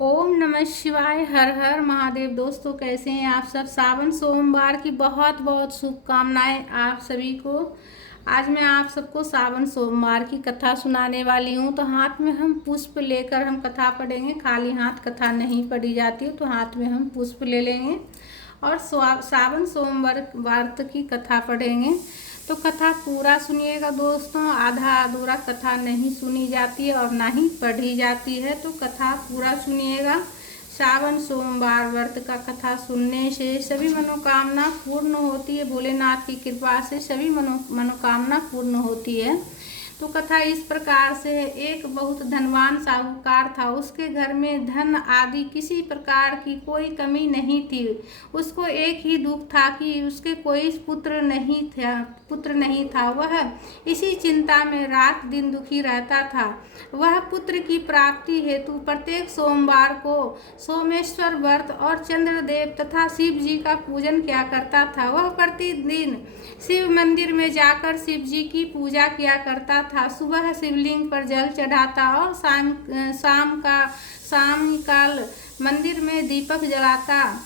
ओम नमः शिवाय। हर हर महादेव। दोस्तों, कैसे हैं आप सब। सावन सोमवार की बहुत बहुत शुभकामनाएं आप सभी को। आज मैं आप सबको सावन सोमवार की कथा सुनाने वाली हूँ। तो हाथ में हम पुष्प लेकर हम कथा पढ़ेंगे। खाली हाथ कथा नहीं पढ़ी जाती, तो हाथ में हम पुष्प ले लेंगे और सावन सोमवार व्रत की कथा पढ़ेंगे। तो कथा पूरा सुनिएगा दोस्तों। आधा अधूरा कथा नहीं सुनी जाती है और ना ही पढ़ी जाती है, तो कथा पूरा सुनिएगा। सावन सोमवार व्रत का कथा सुनने से सभी मनोकामना पूर्ण होती है। भोलेनाथ की कृपा से सभी मनोकामना पूर्ण होती है। तो कथा इस प्रकार से है। एक बहुत धनवान साहूकार था। उसके घर में धन आदि किसी प्रकार की कोई कमी नहीं थी। उसको एक ही दुख था कि उसके कोई पुत्र नहीं था। वह इसी चिंता में रात दिन दुखी रहता था। वह पुत्र की प्राप्ति हेतु प्रत्येक सोमवार को सोमेश्वर व्रत और चंद्रदेव तथा शिव जी का पूजन किया करता था। वह प्रतिदिन शिव मंदिर में जाकर शिव जी की पूजा किया करता था। सुबह शिवलिंग पर जल चढ़ाता और शाम काल मंदिर में दीपक जलाता,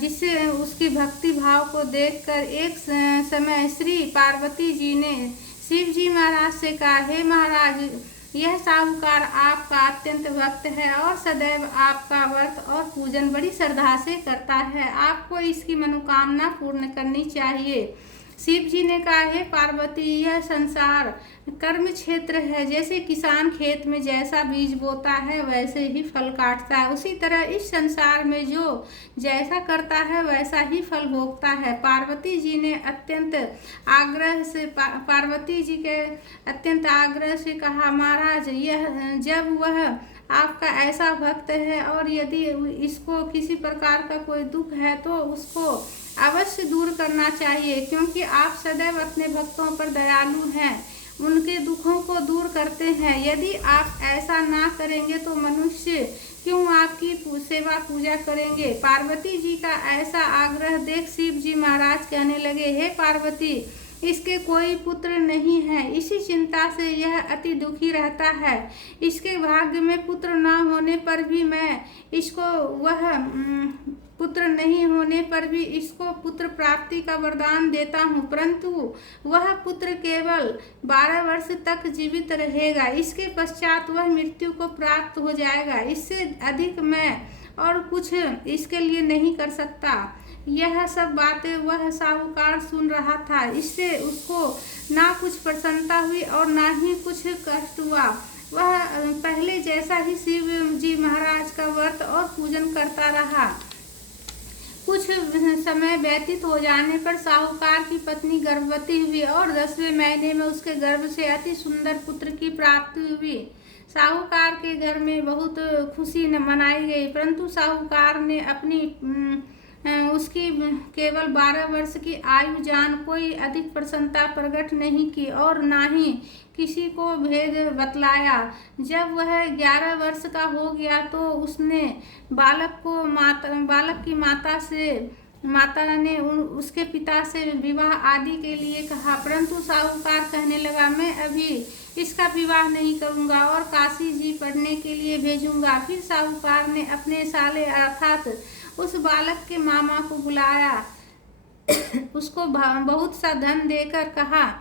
जिससे उसकी भक्ति भाव को देखकर एक समय श्री पार्वती जी ने शिव जी महाराज से कहा, हे महाराज, यह साहूकार आपका अत्यंत भक्त है और सदैव आपका व्रत और पूजन बड़ी श्रद्धा से करता है। आपको इसकी मनोकामना पूर्ण करनी चाहिए। शिव जी ने कहा, हे पार्वती, यह संसार कर्म क्षेत्र है। जैसे किसान खेत में जैसा बीज बोता है वैसे ही फल काटता है, उसी तरह इस संसार में जो जैसा करता है वैसा ही फल भोगता है। पार्वती जी के अत्यंत आग्रह से कहा, महाराज, यह जब वह आपका ऐसा भक्त है और यदि इसको किसी प्रकार का कोई दुख है तो उसको अवश्य दूर करना चाहिए, क्योंकि आप सदैव अपने भक्तों पर दयालु हैं, उनके दुखों को दूर करते हैं। यदि आप ऐसा ना करेंगे तो मनुष्य क्यों आपकी सेवा पूजा करेंगे। पार्वती जी का ऐसा आग्रह देख शिव जी महाराज कहने लगे, हे पार्वती, इसके कोई पुत्र नहीं है, इसी चिंता से यह अति दुखी रहता है। इसके भाग्य में पुत्र न होने पर भी मैं इसको पुत्र नहीं होने पर भी इसको पुत्र प्राप्ति का वरदान देता हूँ, परंतु वह पुत्र केवल 12 वर्ष तक जीवित रहेगा। इसके पश्चात वह मृत्यु को प्राप्त हो जाएगा। इससे अधिक मैं और कुछ इसके लिए नहीं कर सकता। यह सब बातें वह साहूकार सुन रहा था। इससे उसको ना कुछ प्रसन्नता हुई और ना ही कुछ कष्ट हुआ। वह पहले जैसा ही शिव जी महाराज का व्रत और पूजन करता रहा। कुछ समय व्यतीत हो जाने पर साहूकार की पत्नी गर्भवती हुई और 10वें महीने में उसके गर्भ से अति सुंदर पुत्र की प्राप्ति हुई। साहूकार के घर में बहुत खुशी मनाई गई, परंतु साहूकार ने उसकी केवल 12 वर्ष की आयु जान कोई अधिक प्रसन्नता प्रकट नहीं की और ना ही किसी को भेद बतलाया। जब वह 11 वर्ष का हो गया तो उसने बालक की माता ने उसके पिता से विवाह आदि के लिए कहा, परंतु साहूकार कहने लगा, मैं अभी इसका विवाह नहीं करूंगा और काशी जी पढ़ने के लिए भेजूंगा। फिर साहूकार ने अपने साले अर्थात उस बालक के मामा को बुलाया, उसको बहुत सा धन देकर कहा,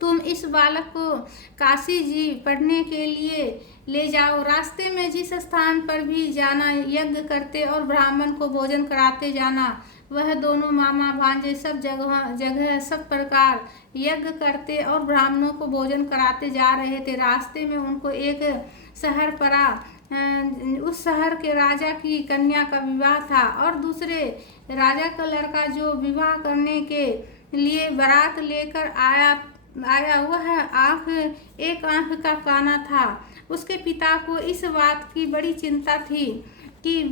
तुम इस बालक को काशी जी पढ़ने के लिए ले जाओ। रास्ते में जिस स्थान पर भी जाना यज्ञ करते और ब्राह्मण को भोजन कराते जाना। वह दोनों मामा भांजे सब जगह सब प्रकार यज्ञ करते और ब्राह्मणों को भोजन कराते जा रहे थे। रास्ते में उनको एक शहर पड़ा। उस शहर के राजा की कन्या का विवाह था और दूसरे राजा का लड़का जो विवाह करने के लिए बारात लेकर आया वह एक आंख का काना था। उसके पिता को इस बात की बड़ी चिंता थी कि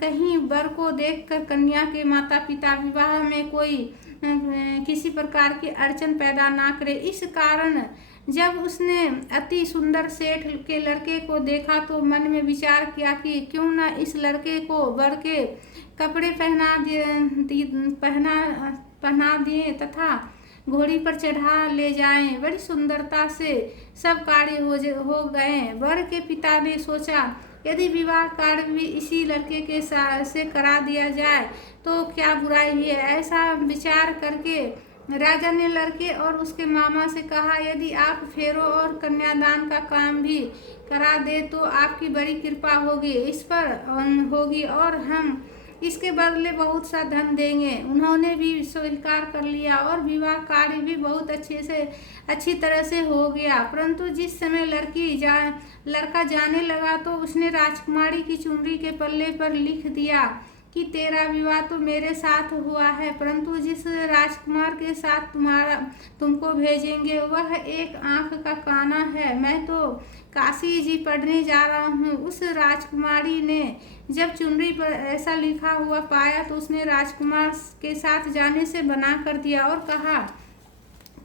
कहीं वर को देखकर कन्या के माता पिता विवाह में कोई किसी प्रकार की अड़चन पैदा ना करे। इस कारण जब उसने अति सुंदर सेठ के लड़के को देखा तो मन में विचार किया कि क्यों न इस लड़के को वर के कपड़े पहना दिए तथा घोड़ी पर चढ़ा ले जाएं। बड़ी सुंदरता से सब कार्य हो गए। वर के पिता ने सोचा, यदि विवाह कार्य भी इसी लड़के के से करा दिया जाए तो क्या बुराई है। ऐसा विचार करके राजा ने लड़के और उसके मामा से कहा, यदि आप फेरों और कन्यादान का काम भी करा दे तो आपकी बड़ी कृपा होगी इस पर होगी और हम इसके बदले बहुत सा धन देंगे। उन्होंने भी स्वीकार कर लिया और विवाह कार्य भी बहुत अच्छी तरह से हो गया। परंतु जिस समय लड़का जाने लगा तो उसने राजकुमारी की चुनरी के पल्ले पर लिख दिया कि तेरा विवाह तो मेरे साथ हुआ है, परंतु जिस राजकुमार के साथ तुमको भेजेंगे वह एक आंख का काना है। मैं तो काशी जी पढ़ने जा रहा हूँ। उस राजकुमारी ने जब चुनरी पर ऐसा लिखा हुआ पाया तो उसने राजकुमार के साथ जाने से मना कर दिया और कहा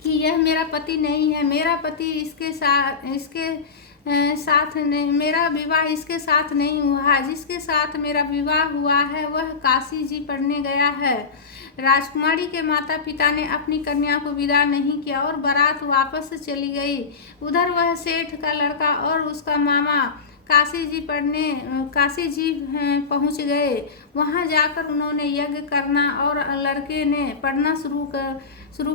कि यह मेरा पति नहीं है, मेरा पति इसके साथ नहीं, मेरा विवाह इसके साथ नहीं हुआ। जिसके साथ मेरा विवाह हुआ है वह काशी जी पढ़ने गया है। राजकुमारी के माता पिता ने अपनी कन्या को विदा नहीं किया और बारात वापस चली गई। उधर वह सेठ का लड़का और उसका मामा काशी जी पहुंच गए। वहां जाकर उन्होंने यज्ञ करना और लड़के ने पढ़ना शुरू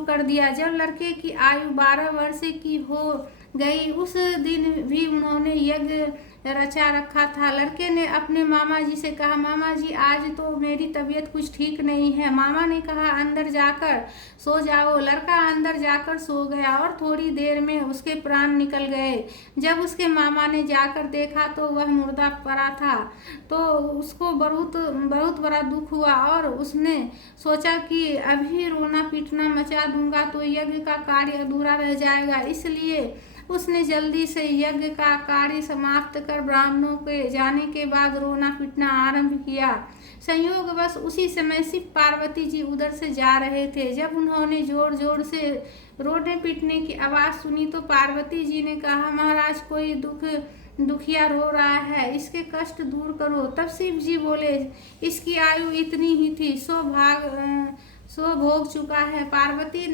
कर दिया। जब लड़के की आयु 12 वर्ष की हो गई उस दिन भी उन्होंने यज्ञ रचा रखा था। लड़के ने अपने मामा जी से कहा, मामा जी आज तो मेरी तबीयत कुछ ठीक नहीं है। मामा ने कहा, अंदर जाकर सो जाओ। लड़का अंदर जाकर सो गया और थोड़ी देर में उसके प्राण निकल गए। जब उसके मामा ने जाकर देखा तो वह मुर्दा पड़ा था तो उसको बहुत बड़ा दुख हुआ और उसने सोचा कि अभी रोना पीटना मचा दूंगा तो यज्ञ का कार्य अधूरा रह जाएगा। इसलिए उसने जल्दी से यज्ञ का कार्य समाप्त कर ब्राह्मणों के जाने के बाद रोना पीटना आरंभ किया। संयोगवश उसी समय शिव पार्वती जी उधर से जा रहे थे। जब उन्होंने जोर जोर से रोने पीटने की आवाज़ सुनी तो पार्वती जी ने कहा, महाराज कोई दुखिया रो रहा है, इसके कष्ट दूर करो। तब शिव जी बोले, इसकी आयु इतनी ही थी, सो भोग चुका है। पार्वती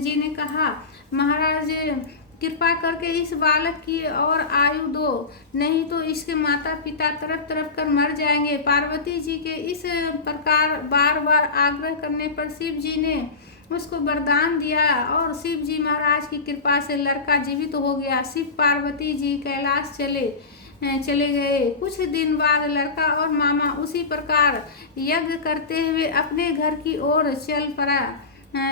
जी ने कहा, महाराज कृपा करके इस बालक की और आयु दो, नहीं तो इसके माता पिता तरफ तरफ कर मर जाएंगे। पार्वती जी के इस प्रकार बार बार आग्रह करने पर शिव जी ने उसको वरदान दिया और शिव जी महाराज की कृपा से लड़का जीवित हो गया। शिव पार्वती जी कैलाश चले गए। कुछ दिन बाद लड़का और मामा उसी प्रकार यज्ञ करते हुए अपने घर की ओर चल पड़ा।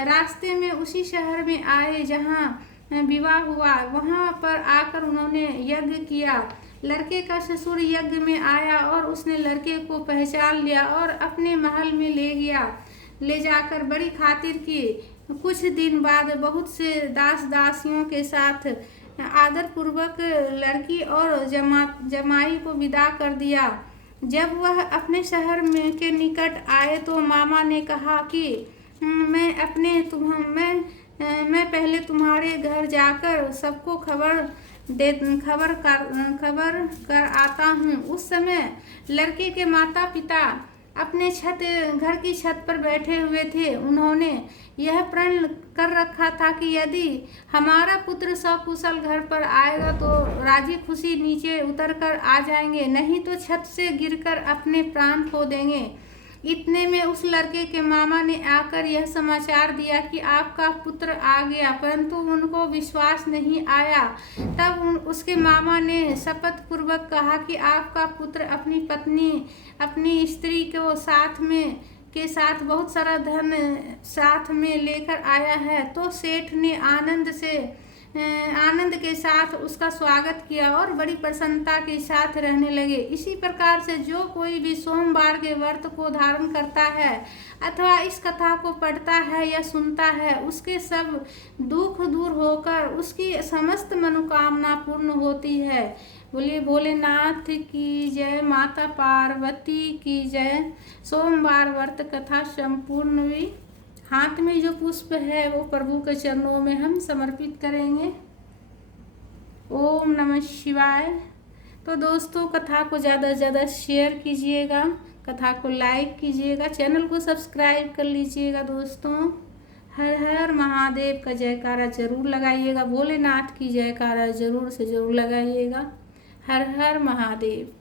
रास्ते में उसी शहर में आए जहाँ विवाह हुआ। वहां पर आकर उन्होंने यज्ञ किया। लड़के का ससुर यज्ञ में आया और उसने लड़के को पहचान लिया और अपने महल में ले जाकर बड़ी खातिर की। कुछ दिन बाद बहुत से दासियों के साथ आदर पूर्वक लड़की और जमाई को विदा कर दिया। जब वह अपने शहर में के निकट आए तो मामा ने कहा कि मैं पहले तुम्हारे घर जाकर सबको खबर कर आता हूँ। उस समय लड़के के माता पिता अपने घर की छत पर बैठे हुए थे। उन्होंने यह प्रण कर रखा था कि यदि हमारा पुत्र सकुशल घर पर आएगा तो राजी खुशी नीचे उतर कर आ जाएंगे, नहीं तो छत से गिरकर अपने प्राण खो देंगे। इतने में उस लड़के के मामा ने आकर यह समाचार दिया कि आपका पुत्र आ गया, परंतु उनको विश्वास नहीं आया। तब उसके मामा ने शपथ पूर्वक कहा कि आपका पुत्र अपनी पत्नी अपनी स्त्री को साथ बहुत सारा धन साथ में लेकर आया है। तो सेठ ने आनंद के साथ उसका स्वागत किया और बड़ी प्रसन्नता के साथ रहने लगे। इसी प्रकार से जो कोई भी सोमवार के व्रत को धारण करता है अथवा इस कथा को पढ़ता है या सुनता है, उसके सब दुख दूर होकर उसकी समस्त मनोकामना पूर्ण होती है। बोलिए भोलेनाथ की जय, माता पार्वती की जय। सोमवार व्रत कथा संपूर्ण हुई। हाथ में जो पुष्प है वो प्रभु के चरणों में हम समर्पित करेंगे। ओम नमः शिवाय। तो दोस्तों कथा को ज़्यादा से ज़्यादा शेयर कीजिएगा, कथा को लाइक कीजिएगा, चैनल को सब्सक्राइब कर लीजिएगा। दोस्तों हर हर महादेव का जयकारा जरूर लगाइएगा, भोलेनाथ की जयकारा जरूर से जरूर लगाइएगा। हर हर महादेव।